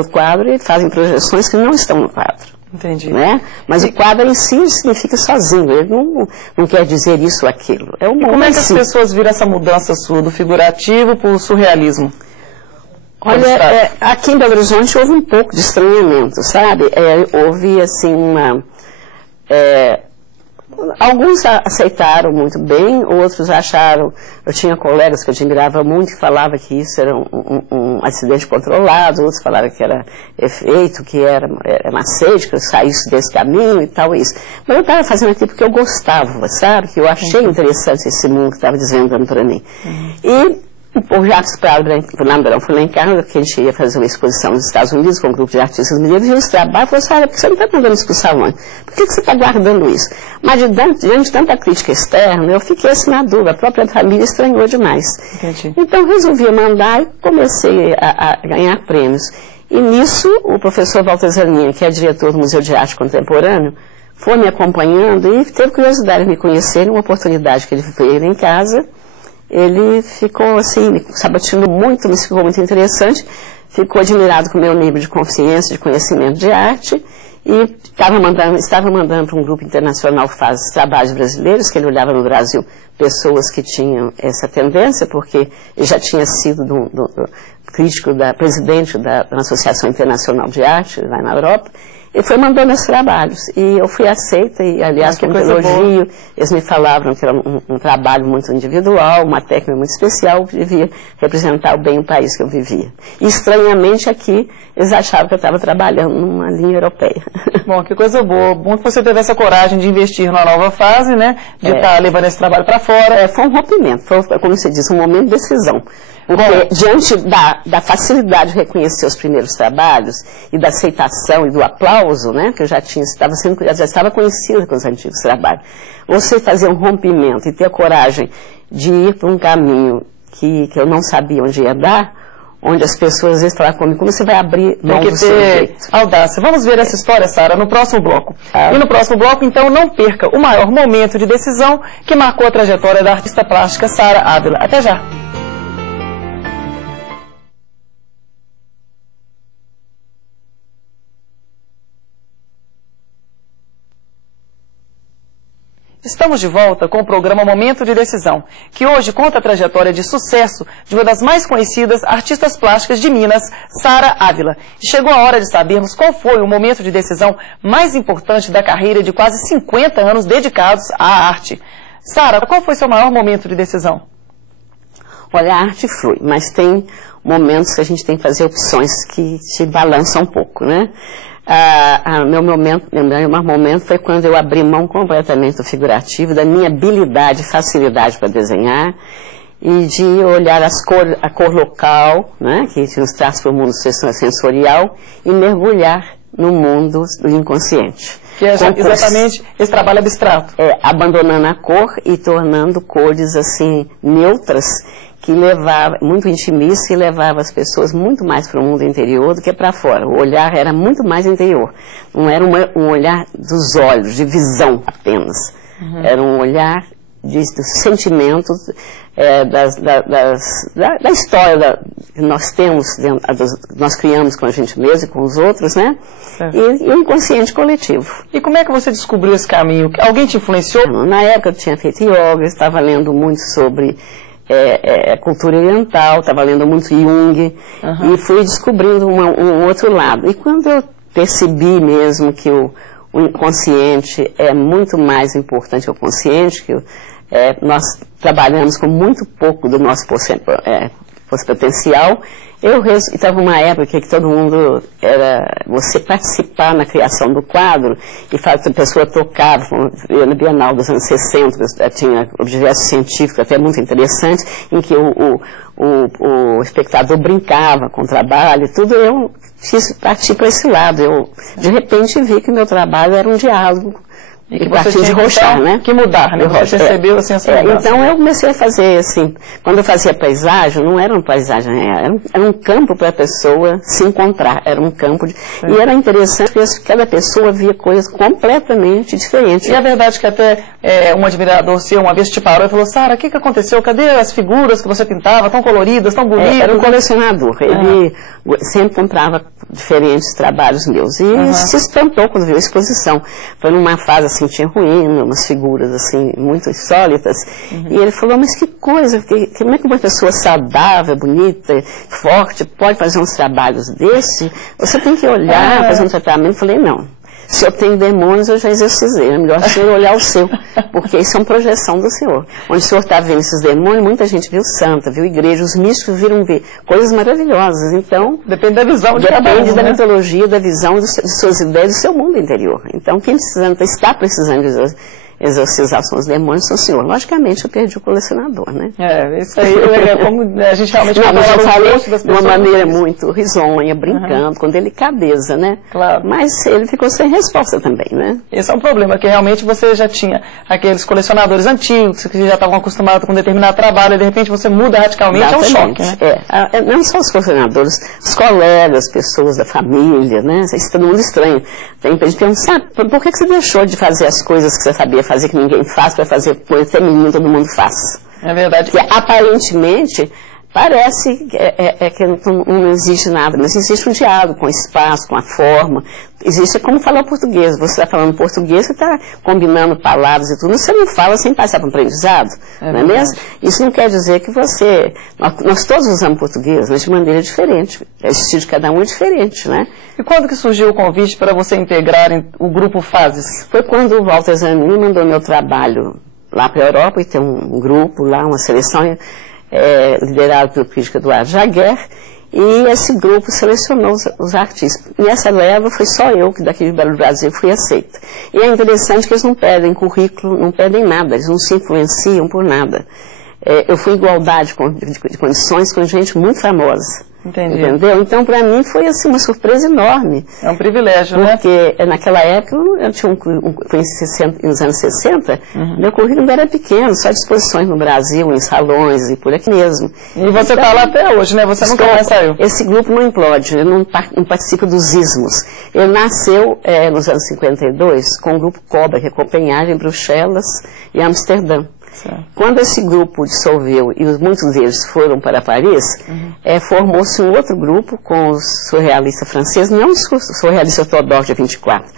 o quadro e fazem projeções que não estão no quadro. Entendi. Né? Mas o quadro em si significa sozinho, ele não quer dizer isso ou aquilo. É um como é que as pessoas viram essa mudança sua do figurativo para o surrealismo? Olha, aqui em Belo Horizonte houve um pouco de estranhamento, sabe? Houve assim alguns aceitaram muito bem, outros acharam, eu tinha colegas que eu admirava muito que falavam que isso era um acidente controlado, outros falaram que era efeito, que era macete, que eu saísse desse caminho e tal, isso. Mas eu estava fazendo aquilo porque eu gostava, sabe? Que eu achei interessante esse mundo que estava desvendando para mim. E o Jacques Prado, fui lá em casa, que a gente ia fazer uma exposição nos Estados Unidos com um grupo de artistas mineiros, e esse trabalho falou assim, olha, por que você não está mandando exposição antes? Por que você está guardando isso? Mas diante de tanta crítica externa, eu fiquei assim na dúvida, a própria família estranhou demais. Entendi. Então resolvi mandar e comecei a ganhar prêmios. E nisso, o professor Walter Zanin, que é diretor do Museu de Arte Contemporâneo, foi me acompanhando e teve curiosidade de me conhecer, numa oportunidade que ele veio em casa. Ele ficou assim, me saboteando muito, me ficou muito interessante, ficou admirado com o meu nível de consciência, de conhecimento de arte, e estava mandando para um grupo internacional que faz trabalhos brasileiros, que ele olhava no Brasil pessoas que tinham essa tendência, porque ele já tinha sido crítico, presidente da Associação Internacional de Arte, lá na Europa. Ele foi mandando esses trabalhos e eu fui aceita e, aliás, com um elogio, eles me falavam que era um trabalho muito individual, uma técnica muito especial, que devia representar bem o país que eu vivia. E, estranhamente, aqui, eles achavam que eu estava trabalhando numa linha europeia. Bom, que coisa boa. Bom que você teve essa coragem de investir numa nova fase, né? De estar levando esse trabalho para fora. Foi um rompimento, foi, como você disse, um momento de decisão. Porque, diante da facilidade de reconhecer os primeiros trabalhos e da aceitação e do aplauso, né, que eu já estava conhecida com os antigos trabalhos, você fazer um rompimento e ter a coragem de ir para um caminho que eu não sabia onde ia dar, onde as pessoas às vezes falavam comigo, como você vai abrir mão do seu jeito? Audácia. Vamos ver essa história, Sara, no próximo bloco. E no próximo bloco, então, não perca o maior momento de decisão que marcou a trajetória da artista plástica Sara Ávila. Até já! Estamos de volta com o programa Momento de Decisão, que hoje conta a trajetória de sucesso de uma das mais conhecidas artistas plásticas de Minas, Sara Ávila. E chegou a hora de sabermos qual foi o momento de decisão mais importante da carreira de quase 50 anos dedicados à arte. Sara, qual foi seu maior momento de decisão? Olha, a arte flui, mas tem momentos que a gente tem que fazer opções que te balançam um pouco, né? Meu maior momento foi quando eu abri mão completamente do figurativo, da minha habilidade e facilidade para desenhar e de olhar a cor local, né, que nos traz para o mundo sensorial e mergulhar no mundo do inconsciente. Que é exatamente esse trabalho abstrato. Abandonando a cor e tornando cores assim neutras, que levava, muito intimista, e levava as pessoas muito mais para o mundo interior do que para fora. O olhar era muito mais interior. Não era um olhar dos olhos, de visão apenas. Era um olhar de sentimentos, da história que nós temos, nós criamos com a gente mesmo e com os outros, né? E o inconsciente coletivo. E como é que você descobriu esse caminho? Alguém te influenciou? Na época eu tinha feito yoga, estava lendo muito sobre cultura oriental, estava lendo muito Jung, e fui descobrindo um outro lado. E quando eu percebi mesmo que o inconsciente é muito mais importante que o consciente, que nós trabalhamos com muito pouco do nosso potencial, estava uma época que todo mundo você participar na criação do quadro, e a pessoa tocava, na Bienal dos anos 60, tinha objetos científicos até muito interessantes, em que o espectador brincava com o trabalho e tudo. Eu parti para esse lado. Eu, de repente, vi que o meu trabalho era um diálogo E que você tinha né? que mudar, né? Você percebeu assim, essa então eu comecei a fazer assim, quando eu fazia paisagem, não era uma paisagem, era um campo para a pessoa se encontrar, era um campo e era interessante porque cada pessoa via coisas completamente diferentes. E a verdade é que até um admirador seu uma vez te parou e falou: Sara, o que aconteceu? Cadê as figuras que você pintava, tão coloridas, tão bonitas? Era um colecionador, ele sempre comprava diferentes trabalhos meus e se espantou quando viu a exposição. Foi numa fase assim, tinha ruína, umas figuras assim, muito insólitas. E ele falou, mas que coisa, como é que uma pessoa saudável, bonita, forte, pode fazer uns trabalhos desse? Você tem que olhar, fazer um tratamento. Eu falei, não. Se eu tenho demônios, eu já exorcizei. É melhor o senhor olhar o seu, porque isso é uma projeção do senhor. Onde o senhor está vendo esses demônios, muita gente viu santa, viu igreja, os místicos viram ver coisas maravilhosas. Então, depende da visão de cada um, depende da mitologia, da visão de suas ideias, do seu mundo interior. Então, quem está precisando de exorcizar são os demônios, são o senhor. Logicamente, eu perdi o colecionador, né? Isso aí é como a gente realmente... Não, mas eu falei de uma maneira muito risonha, brincando, com delicadeza, né? Claro. Mas ele ficou sem resposta também, né? Esse é um problema, que realmente você já tinha aqueles colecionadores antigos, que já estavam acostumados com determinado trabalho, e de repente você muda radicalmente, é um choque, né? Não só os colecionadores, os colegas, pessoas da família, né? Isso é todo mundo estranho. Tem gente pensar, por que você deixou de fazer as coisas que você sabia fazer que ninguém faz, para fazer coisa feminina todo mundo faz? É verdade. Porque aparentemente parece que não existe nada, mas existe um diálogo com o espaço, com a forma. Existe como falar português. Você está falando português, você está combinando palavras e tudo, mas você não fala sem passar para o aprendizado, não é mesmo? Isso não quer dizer que você... Nós todos usamos português, mas de maneira diferente. O estilo de cada um é diferente, né? E quando que surgiu o convite para você integrar o grupo Fases? Foi quando o Walter Zanin mandou meu trabalho lá para a Europa, e tem um grupo lá, uma seleção liderado pelo crítico Eduardo Jaguer, e esse grupo selecionou os artistas. Nessa leva foi só eu, que daqui de Belo Brasil, fui aceita. E é interessante que eles não pedem currículo, não pedem nada, eles não se influenciam por nada. Eu fui em igualdade de condições com gente muito famosa. Entendi. Entendeu? Então, para mim, foi assim, uma surpresa enorme. É um privilégio, né? Porque naquela época, eu tinha foi nos anos 60, meu currículo era pequeno, só de exposições no Brasil, em salões e por aqui mesmo. E você está lá até hoje, né? Você nunca mais saiu. Esse grupo não implode, ele não participa dos ismos. Ele nasceu nos anos 52 com o grupo Cobra, que é Copenhague, Bruxelas e Amsterdã. Certo. Quando esse grupo dissolveu e muitos deles foram para Paris, formou-se um outro grupo com os surrealistas franceses, não os surrealistas ortodoxos de 24,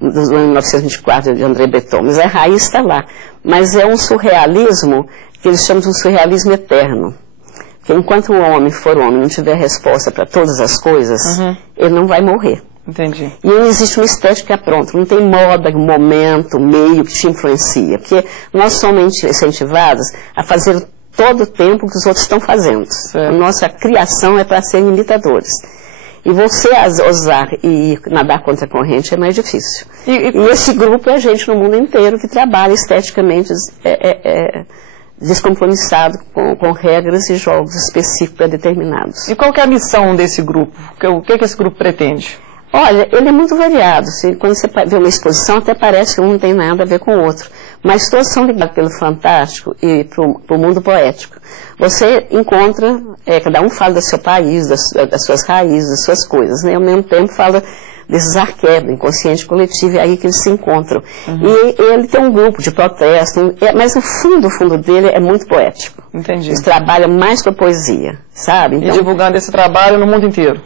do ano 1924 de André Breton, mas a raiz está lá. Mas é um surrealismo que eles chamam de um surrealismo eterno. Que enquanto o homem for homem, não tiver resposta para todas as coisas, ele não vai morrer. Entendi. E não existe uma estética pronta, não tem moda, momento, meio que te influencia, porque nós somos incentivados a fazer todo o tempo que os outros estão fazendo. A nossa criação é para serem imitadores. E você ousar e nadar contra a corrente é mais difícil. E esse grupo é gente no mundo inteiro que trabalha esteticamente descompromissado com regras e jogos específicos determinados. E qual que é a missão desse grupo? O que esse grupo pretende? Olha, ele é muito variado. Quando você vê uma exposição, até parece que um não tem nada a ver com o outro. Mas todos são ligados pelo fantástico e para o mundo poético. Você encontra, cada um fala do seu país, das suas raízes, das suas coisas, né? Ao mesmo tempo fala desses arquétipos, inconsciente coletivo, é aí que eles se encontram. E ele tem um grupo de protesto, mas o fundo dele é muito poético. Entendi. Eles trabalham mais com a poesia, sabe? Então, e divulgando esse trabalho no mundo inteiro.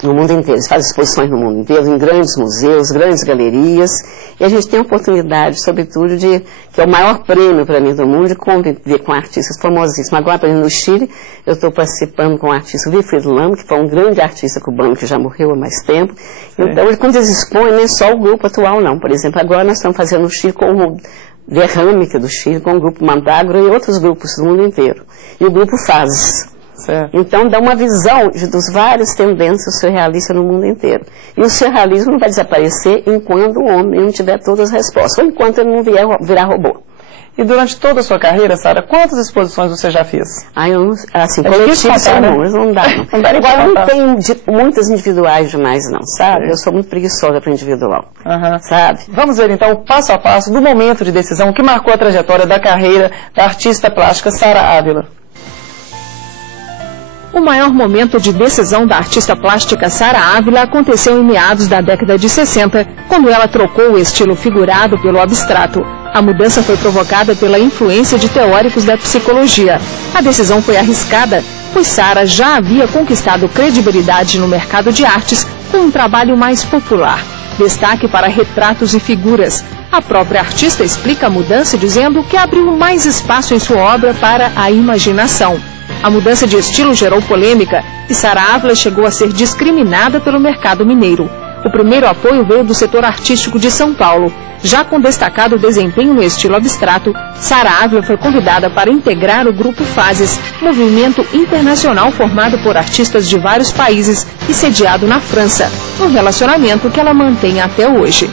No mundo inteiro, eles fazem exposições no mundo inteiro, em grandes museus, grandes galerias, e a gente tem a oportunidade, sobretudo, que é o maior prêmio para mim do mundo, de conviver com artistas famosíssimos. Agora, por exemplo, no Chile, eu estou participando com o artista Wilfried Lam, que foi um grande artista cubano que já morreu há mais tempo. Então, quando eles expõem, não é só o grupo atual, não. Por exemplo, agora nós estamos fazendo no Chile com o Derrâmica do Chile, com o grupo Mandágora e outros grupos do mundo inteiro. E o grupo Fases. Certo. Então dá uma visão dos várias tendências surrealistas no mundo inteiro. E o surrealismo não vai desaparecer enquanto o homem não tiver todas as respostas, ou enquanto ele não virar robô. E durante toda a sua carreira, Sara, quantas exposições você já fez? Assim, coletivas são inúmeras, não dá. Agora, eu não tenho muitas individuais demais, não, sabe? Eu sou muito preguiçosa para individual, sabe? Vamos ver, então, o passo a passo do momento de decisão que marcou a trajetória da carreira da artista plástica Sara Ávila. O maior momento de decisão da artista plástica Sara Ávila aconteceu em meados da década de 60, quando ela trocou o estilo figurado pelo abstrato. A mudança foi provocada pela influência de teóricos da psicologia. A decisão foi arriscada, pois Sara já havia conquistado credibilidade no mercado de artes com um trabalho mais popular. Destaque para retratos e figuras. A própria artista explica a mudança dizendo que abriu mais espaço em sua obra para a imaginação. A mudança de estilo gerou polêmica e Sara Ávila chegou a ser discriminada pelo mercado mineiro. O primeiro apoio veio do setor artístico de São Paulo. Já com destacado desempenho no estilo abstrato, Sara Ávila foi convidada para integrar o Grupo Fases, movimento internacional formado por artistas de vários países e sediado na França, um relacionamento que ela mantém até hoje.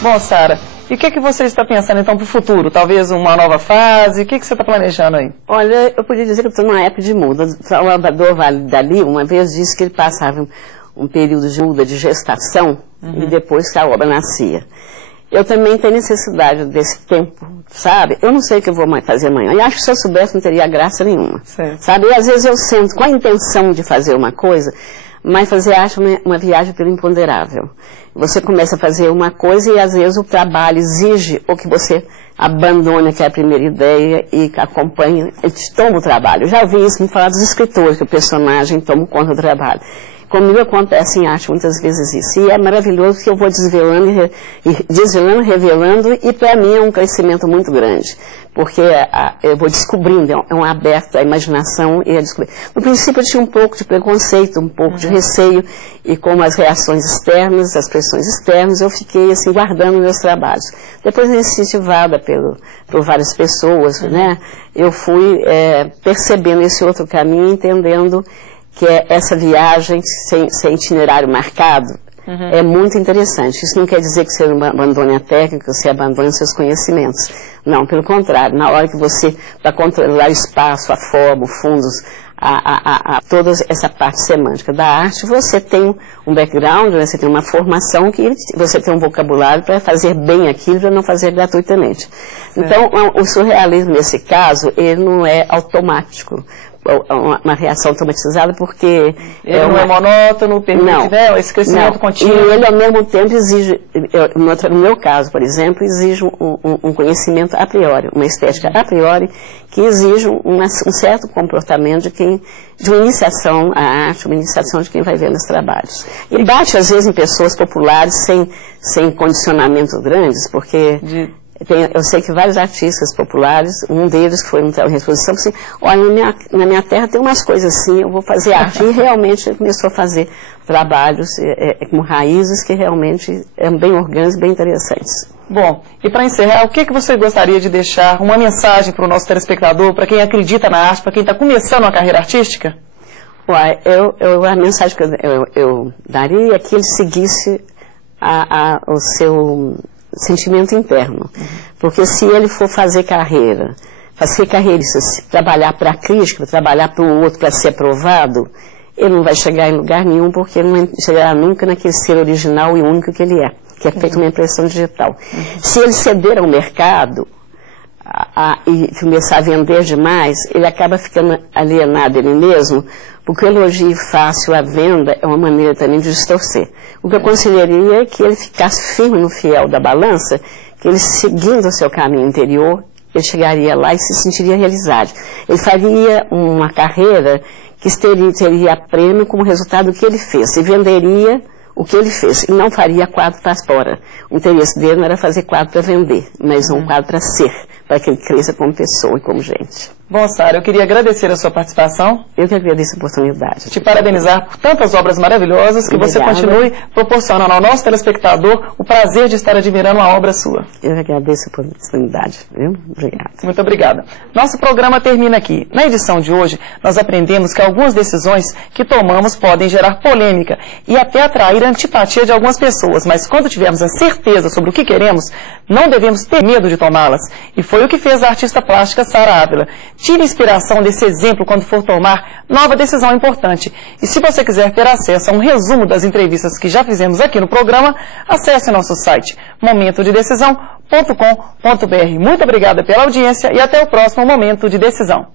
Bom, Sara, e o que você está pensando então para o futuro? Talvez uma nova fase? O que você está planejando aí? Olha, eu podia dizer que eu estou numa época de muda. O Salvador Dali uma vez disse que ele passava um período de muda, de gestação, e depois que a obra nascia. Eu também tenho necessidade desse tempo, sabe? Eu não sei o que eu vou fazer amanhã. Eu acho que se eu soubesse não teria graça nenhuma, sabe? E às vezes eu sento com a intenção de fazer uma coisa, mas fazer arte é uma viagem pelo imponderável. Você começa a fazer uma coisa e às vezes o trabalho exige ou que você abandone aquela primeira ideia e acompanhe, e toma o trabalho. Eu já ouvi isso me falar dos escritores, que o personagem toma conta do trabalho. Comigo acontece em arte muitas vezes isso. E é maravilhoso que eu vou desvelando, revelando, e para mim é um crescimento muito grande. Porque eu vou descobrindo, é um aberto à imaginação e a descobrir. No princípio eu tinha um pouco de preconceito, um pouco de receio, e com as reações externas, as pressões externas, eu fiquei assim, guardando meus trabalhos. Depois, incentivada por várias pessoas, né, eu fui percebendo esse outro caminho, entendendo que essa viagem sem itinerário marcado é muito interessante. Isso não quer dizer que você não abandone a técnica, que você abandone seus conhecimentos. Não, pelo contrário, na hora que você, para controlar o espaço, a forma, os fundos, toda essa parte semântica da arte, você tem um background, você tem uma formação, que você tem um vocabulário para fazer bem aquilo, para não fazer gratuitamente. Então, o surrealismo, nesse caso, ele não é automático. Uma reação automatizada, porque ele não é monótono, permite esse crescimento contínuo. E ele ao mesmo tempo exige, no meu caso, por exemplo, exige um conhecimento a priori, uma estética a priori, que exige um certo comportamento de uma iniciação à arte, uma iniciação de quem vai ver nos trabalhos. E bate às vezes em pessoas populares sem condicionamentos grandes, porque eu sei que vários artistas populares, um deles que foi uma exposição, assim, olha, na minha terra tem umas coisas assim, eu vou fazer arte. E realmente ele começou a fazer trabalhos com raízes que realmente eram bem orgânicos, bem interessantes. Bom, e para encerrar, o que você gostaria de deixar, uma mensagem para o nosso telespectador, para quem acredita na arte, para quem está começando a carreira artística? A mensagem que eu daria é que ele seguisse o seu sentimento interno, porque se ele for fazer carreirista, se trabalhar para a crítica, trabalhar para o outro para ser aprovado, ele não vai chegar em lugar nenhum, porque ele não vai chegar nunca naquele ser original e único que ele é, que é feito uma impressão digital. Se ele ceder ao mercado e começar a vender demais, ele acaba ficando alienado ele mesmo, porque o elogio fácil à venda é uma maneira também de distorcer. O que eu aconselharia é que ele ficasse firme no fiel da balança, que ele, seguindo o seu caminho interior, ele chegaria lá e se sentiria realizado. Ele faria uma carreira que teria prêmio como resultado do que ele fez, e venderia o que ele fez, e não faria quadro para fora. O interesse dele não era fazer quadro para vender, mas um quadro para ser, para que ele cresça como pessoa e como gente. Bom, Sara, eu queria agradecer a sua participação. Eu que agradeço a oportunidade. Te parabenizar por tantas obras maravilhosas, que Obrigada. você continue proporcionando ao nosso telespectador o prazer de estar admirando uma obra sua. Eu que agradeço a oportunidade, viu? Obrigada. Muito obrigada. Nosso programa termina aqui. Na edição de hoje, nós aprendemos que algumas decisões que tomamos podem gerar polêmica e até atrair a antipatia de algumas pessoas, mas quando tivermos a certeza sobre o que queremos, não devemos ter medo de tomá-las. E foi o que fez a artista plástica Sara Ávila. Tire inspiração desse exemplo quando for tomar nova decisão importante. E se você quiser ter acesso a um resumo das entrevistas que já fizemos aqui no programa, acesse nosso site momentodedecisão.com.br. Muito obrigada pela audiência e até o próximo Momento de Decisão.